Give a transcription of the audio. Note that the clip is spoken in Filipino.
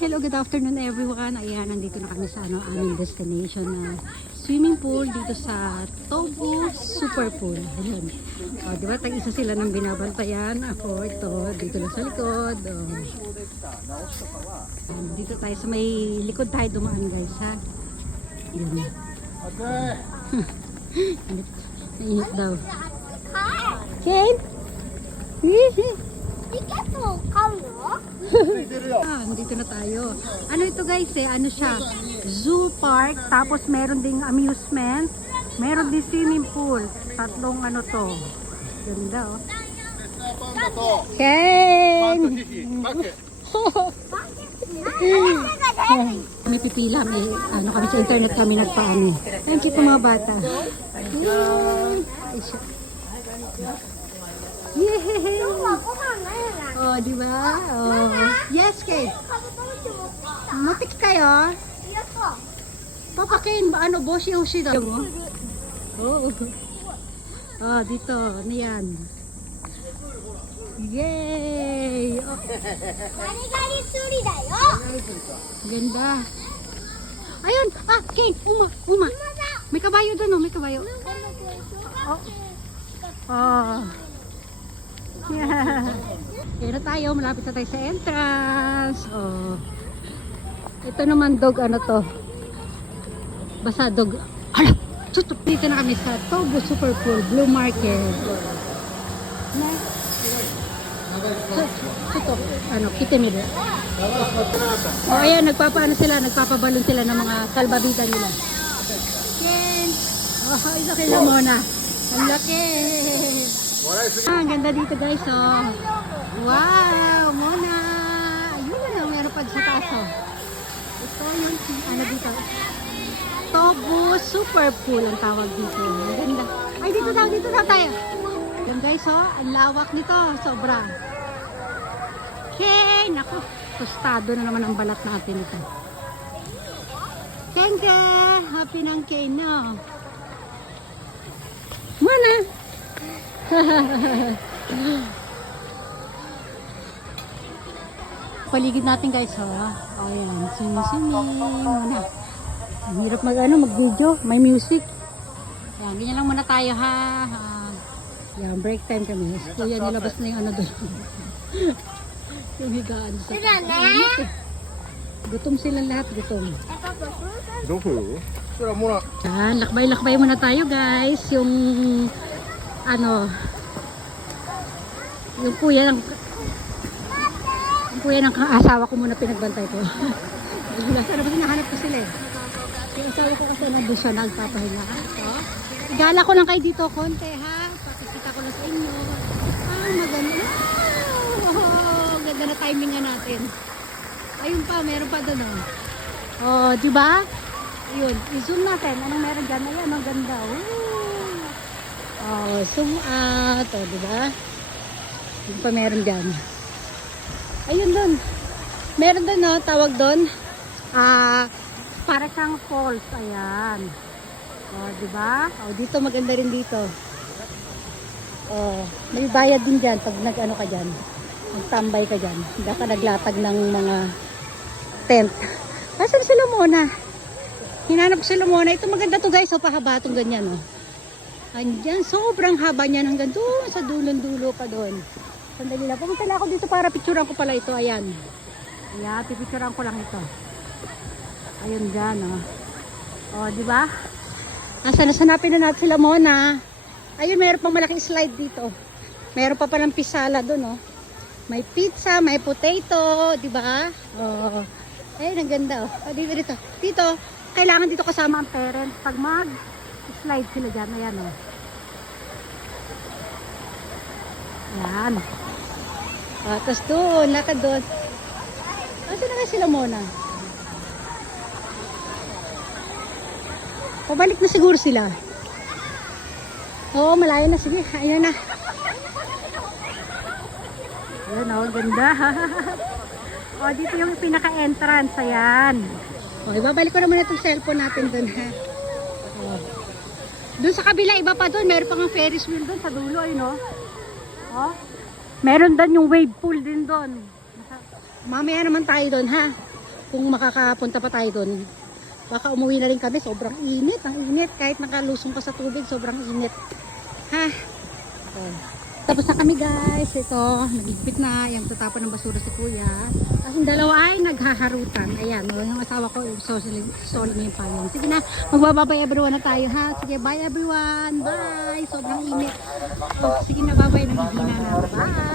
hello, good afternoon everyone. Ayan, nandito na kami sa aming destination na swimming pool dito sa Tobu Super Pool. Ayan. O, diba, tag-isa sila ng binabantayan. Ako, ito, dito lang sa likod. O. Ayan, dito tayo sa may likod tayo dumaan guys, ha? Ayan. Nainit daw. Kate? Be careful, Carlo. Dito na tayo. Ano ito guys ano siya? Zoo park, tapos meron ding amusement, meron din swimming pool. Tatlong ano to. Ganda oh. Ken! Kami pipila, may ano kami sa internet kami nagpaano. Thank you po mga bata. Yay! Oh, di ba? Oh. Yes, Kate. Matik kayo. Papa Kane, ano, boshi-oshi daw mo? Oh. Oh, dito. Ano yan? Yay! Oh. Ganda. Ayun! Kane! Uma! May kabayo doon, oh. May kabayo. Oh. Oh. Yeah. Kaya na tayo, malapit na tayo sa entrance. Oh. Ito naman dog, ano to? Basta dog. Ala! Tutup! Dito na kami sa Tobu Super Pool, Blue Market. Tutup! Ano, kitimid. O ayan, nagpapaano sila, nagpapabalon sila ng mga salbabida nila. Ken! Oh, isa kayo muna. Ang laki! Ang ganda dito guys, oh. Wow, Mona. Ayun, meron pa sa taas, oh. Ito yung, ano dito? Tobu Super Pool ang tawag dito. Ang ganda. Ay, dito daw tayo. Yan guys, oh. Ang lawak nito, sobra. Okay, naku. Tostado na naman ang balat natin ito. Thank you. Happy ng Kane, no? Mona. Paligid natin guys, ha. Ayan, swimming muna. Ang hirap mag-video, may music. Ayan, ganyan lang muna tayo, ha. Ayan, break time kami. Kuya, nilabas na yung ano doon. Yung higaan sa gutom silang lahat, gutom. Ayan, lakbay-lakbay muna tayo guys. Yung ano, yung kuya ng asawa ko muna pinagbantay ko. Sana ba hinahanap ko sila eh. Yung asawa ko kasi nandun siya nagpapahinga. So, igala ko lang kayo dito konti ha. Pakikita ko lang sa inyo. Maganda. Oh, ganda na timingan natin. Ayun pa, meron pa doon oh. Oh, di ba? Ayun, i-zoom natin. Anong meron dyan? Ayan, ang ganda. Oh, zoom out. Oh, di ba? Yung pa meron dyan. Ayun doon. Meron doon, no? Tawag doon. Para siyang falls. Ayan. O, diba? O, dito maganda rin dito. O, may bayad din dyan pag nag-ano ka dyan. Magtambay ka dyan. Hindi ka naglatag ng mga tent. Asan sila muna? Hinanap sila muna. Ito maganda to guys. O, pahaba itong ganyan, o. Andyan, sobrang haba niyan hanggang doon sa dulon-dulo pa doon. Sandali lang. Pumunta lang ako dito para picturean ko pala ito. Ayan. Ayan, pipicturean ko lang ito. Ayun dyan, oh. O, diba? Nasanapin na natin sila muna. Ayun, mayroon pang malaking slide dito. Mayroon pa palang pisala doon, oh. May pizza, may potato, diba? O, ayun, ang ganda, oh. O, dito. Dito, kailangan dito kasama ang parents. Pag mag-slide sila dyan, ayan, oh. Ayan. O, tapos doon, lakad doon. Asa na kayo sila muna? Pabalik na siguro sila. Oo, malayo na. Sige, ayun na. Ayan, oh, ganda. O, dito yung pinaka-entrance. Ayan. O, ibabalik ko na muna itong cellphone natin doon, ha. O. Doon sa kabila, iba pa doon. Meron pang Ferris wheel doon sa dulo, ayun, o. O. Meron doon yung wave pool din doon. Mamaya naman tayo doon, ha. kung makakapunta pa tayo doon. Baka umuwi na rin kami, sobrang init, ang init. Kahit nakalusong ka sa tubig, sobrang init. Ha? Okay. Tapos na kami guys. Ito, nagigpit na. Yung tatapon ng basura si kuya. Tapos yung dalawa ay naghaharutan. Ayan, yung asawa ko, solid na yung payong. Sige na, magbababay everyone na tayo ha. Sige, bye everyone. Bye. Sobrang init. Oh, sige na, bye-bye. Nagigina na. Bye.